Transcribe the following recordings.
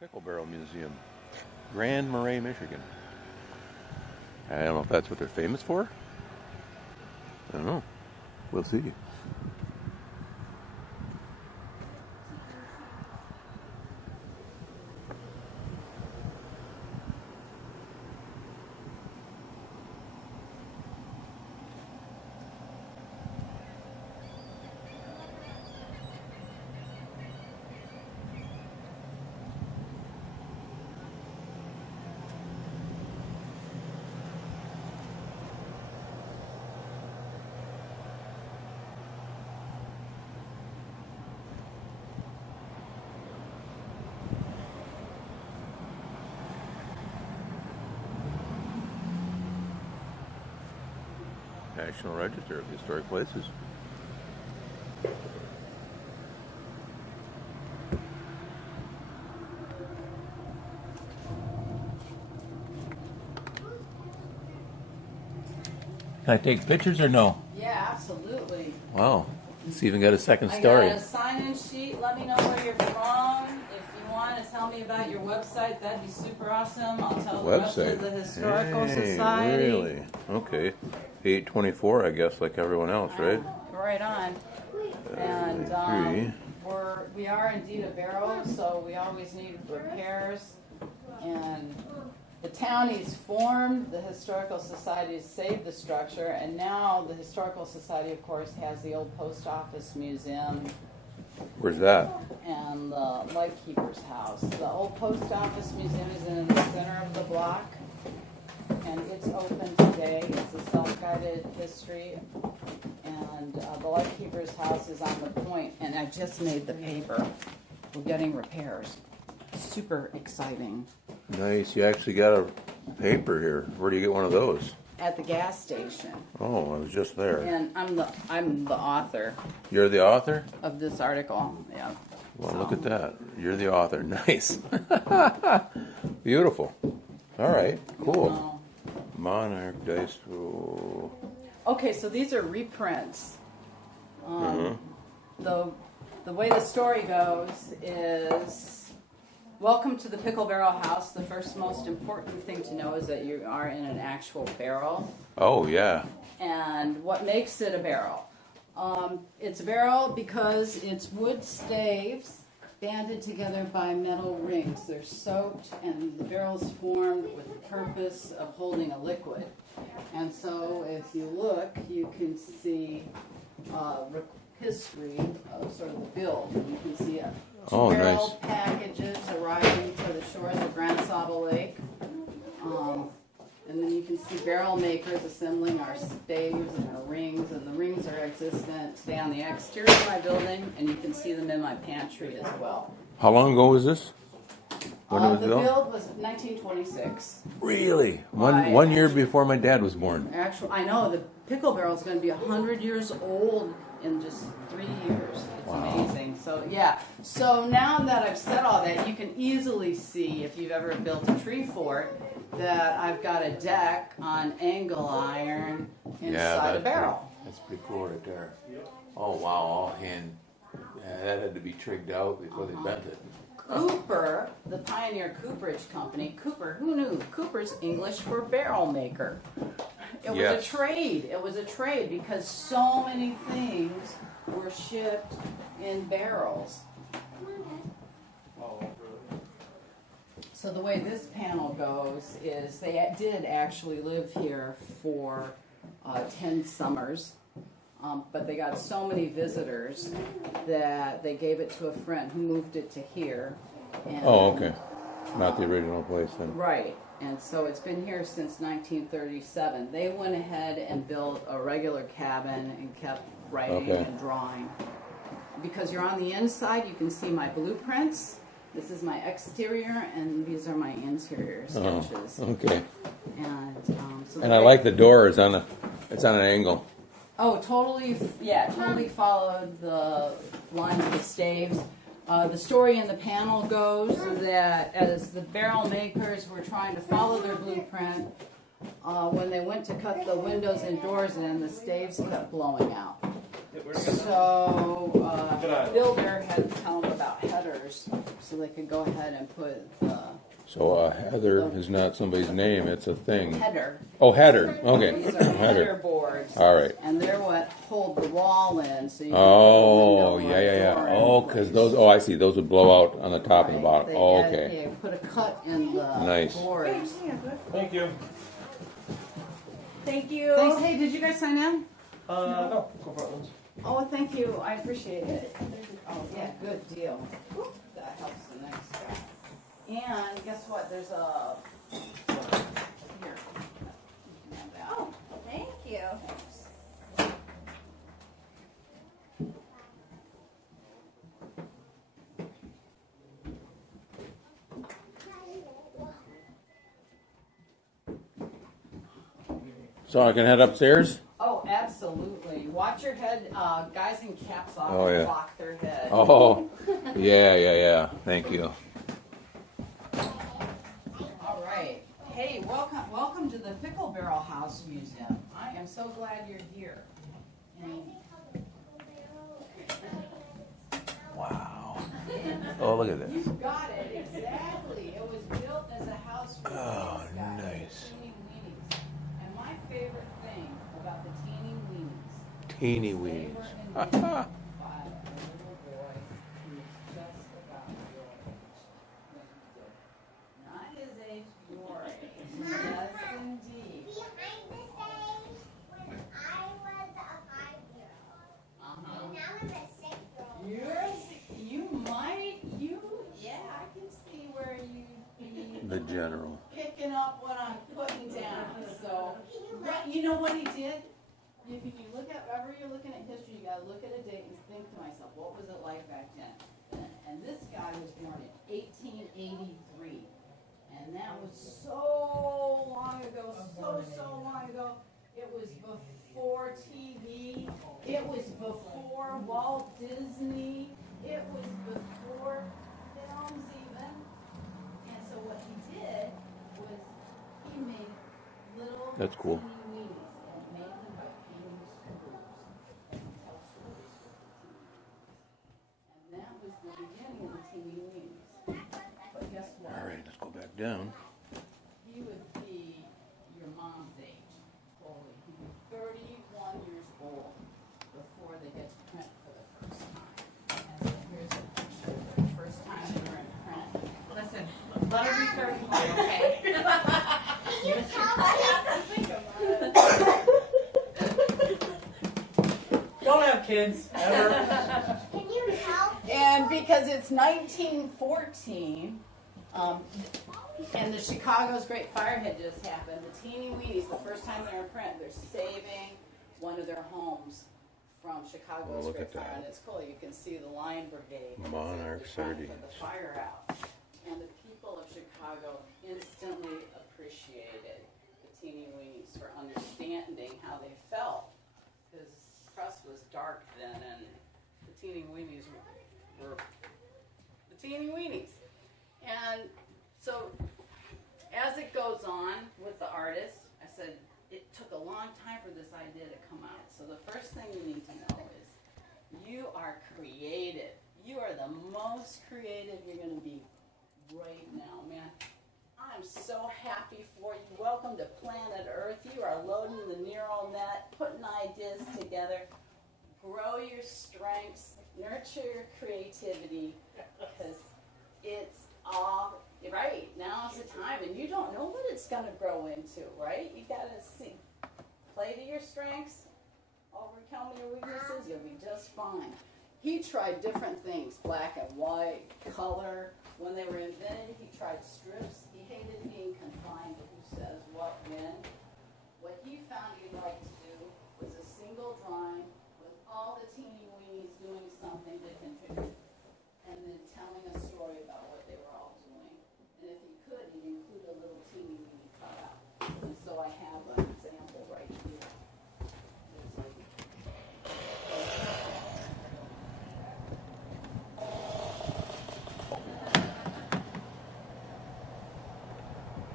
Pickle Barrel Museum, Grand Marais, Michigan. I don't know if that's what they're famous for. I don't know. We'll see. National Register of Historic Places. Can I take pictures or no? Yeah, absolutely. Wow, it's even got a second story. I got a sign-in sheet. Let me know where you're from. If you want to tell me about your website, that'd be super awesome. I'll tell the rest of the Historical Society. Really? Okay. 824, I guess, like everyone else, right? Right on. And we are indeed a barrel, so we always need repairs. And the townies formed the Historical Society to save the structure, and now the Historical Society, of course, has the old post office museum. Where's that? And the Lightkeeper's house. The old post office museum is in the center of the block, and it's open today. It's a self-guided history, and the Lightkeeper's house is on the point, and I just made the paper. We're getting repairs. Super exciting. Nice. You actually got a paper here. Where do you get one of those? At the gas station. Oh, I was just there. And I'm the author You're the author? of this article. Yeah. Well, look at that. You're the author. Nice. Beautiful. All right. Cool. Monarch Dice. Oh. Okay, so these are reprints. The way the story goes is, welcome to the Pickle Barrel House. The first most important thing to know is that you are in an actual barrel. Oh, yeah. And what makes it a barrel? It's a barrel because it's wood staves banded together by metal rings. They're soaked, and the barrel's formed with the purpose of holding a liquid. And so if you look, you can see history of sort of the build. You can see two barrel packages arriving to the shores of Grand Saba Lake. And then you can see barrel makers assembling our staves and our rings, and the rings are existent today on the exterior of my building, and you can see them in my pantry as well. How long ago was this? When The build was 1926. Really? One year before my dad was born. Actually, I know, the pickle barrel is going to be 100 years old in just 3 years. It's amazing. So, yeah. So now that I've said all that, you can easily see, if you've ever built a tree fort, that I've got a deck on angle iron inside a barrel. That's pretty cool right there. Oh, wow. All hand. Yeah, that had to be trigged out before they bent it. Cooper, the pioneer cooperage company, Cooper, who knew? Cooper's English for barrel maker. It was a trade. It was a trade because so many things were shipped in barrels. So the way this panel goes is they did actually live here for 10 summers, but they got so many visitors that they gave it to a friend who moved it to here. And, okay. Not the original place then. Right. And so it's been here since 1937. They went ahead and built a regular cabin and kept writing and drawing. Because you're on the inside, you can see my blueprints. This is my exterior, and these are my interior sketches. Okay. And and I like the door. It's on an angle. Oh, totally. Yeah, totally followed the lines of the staves. The story in the panel goes that as the barrel makers were trying to follow their blueprint, when they went to cut the windows and doors in, the staves kept blowing out. So builder had to tell them about headers, so they could go ahead and put the So header is not somebody's name, it's a thing. header. Oh, header. Okay. These are header boards. All right. And they're what hold the wall in, so you can Oh, put a window yeah. or a door in Oh, because place. those, I see. Those would blow out on the top and the bottom. They Oh, add- okay. yeah, put a cut in the Nice. boards. Thank you. Thank you. Thanks. Hey, did you guys sign in? No, go for it, Liz. Oh, thank you. I appreciate it. Oh, yeah, good deal. That helps the next guy. And guess what? There's a here. You can have that. Oh, thank you. Thanks. So I can head upstairs? Oh, absolutely. Watch your head. Guys in caps off Oh, yeah. block their head. Oh, yeah. Thank you. All right. Hey, welcome to the Pickle Barrel House Museum. I am so glad you're here. And Wow. Oh, look at you this. got it exactly. It was built as a house for Oh, these guys, nice. teeny weenies. And my favorite thing about the teeny weenies, Teeny they were weenies. invented by a little boy who was just about your age when he did it. Not his age, your age. Yes, indeed. Behind the stage when I was a 5-year-old. Uh-huh. And now I'm a 6-year-old. Yeah, I can see where you'd be The general. picking up what I'm putting down. So, but you know what he did? If you look at, whenever you're looking at history, you gotta look at a date and think to myself, what was it like back then? And this guy was born in 1883. And that was so long ago, so long ago. It was before TV. It was before Walt Disney. It was before films even. And so what he did was he made little That's cool. teeny weenies and made them by painting screws and tell stories with the teeny weenies. And that was the beginning of the teeny weenies. But guess what? All right, let's go back down. He would be your mom's age. Holy, he'd be 31 years old before they get to print for the first time. And so here's a picture of the first time they were in print. Listen, let her be 31, okay? Can you tell Don't have kids, ever. Can you tell? And because it's 1914, and the Chicago's Great Fire had just happened, the teeny weenies, the first time they're in print, they're saving one of their homes from Chicago's Oh, look Great at Fire. that. And it's cool, you can see the Line Brigade. Monarch They're trying to put sardines. the fire out. And the people of Chicago instantly appreciated the teeny weenies for understanding how they felt. Because crust was dark then, and the teeny weenies were the teeny weenies. And so, as it goes on with the artist, I said it took a long time for this idea to come out. So the first thing you need to know is you are creative. You are the most creative you're going to be right now, man. I'm so happy for you. Welcome to Planet Earth. You are loading the neural net, putting ideas together. Grow your strengths, nurture your creativity, because it's all right. Now's the time, and you don't know what it's going to grow into, right? You got to see, play to your strengths, overcome your weaknesses. You'll be just fine. He tried different things, black and white, color. When they were invented, he tried strips. He hated being confined to who says what, when. What he found he liked to do was a single drawing with all the teeny weenies doing something to contribute, and then telling a story about what they were all doing. And if he could, he'd include a little teeny weeny cutout. And so I have an example right here.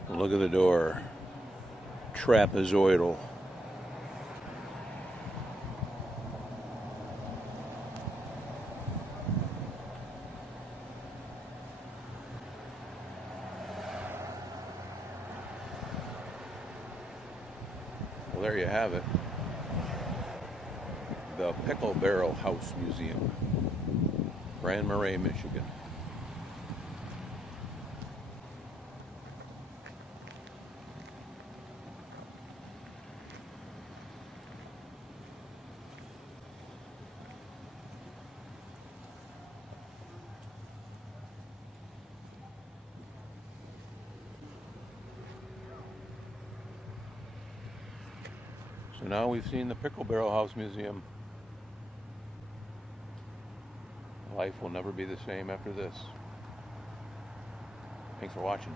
Look at the door. Trapezoidal. there you have it. The Pickle Barrel House Museum, Grand Marais, Michigan. So now we've seen the Pickle Barrel House Museum. Life will never be the same after this. Thanks for watching.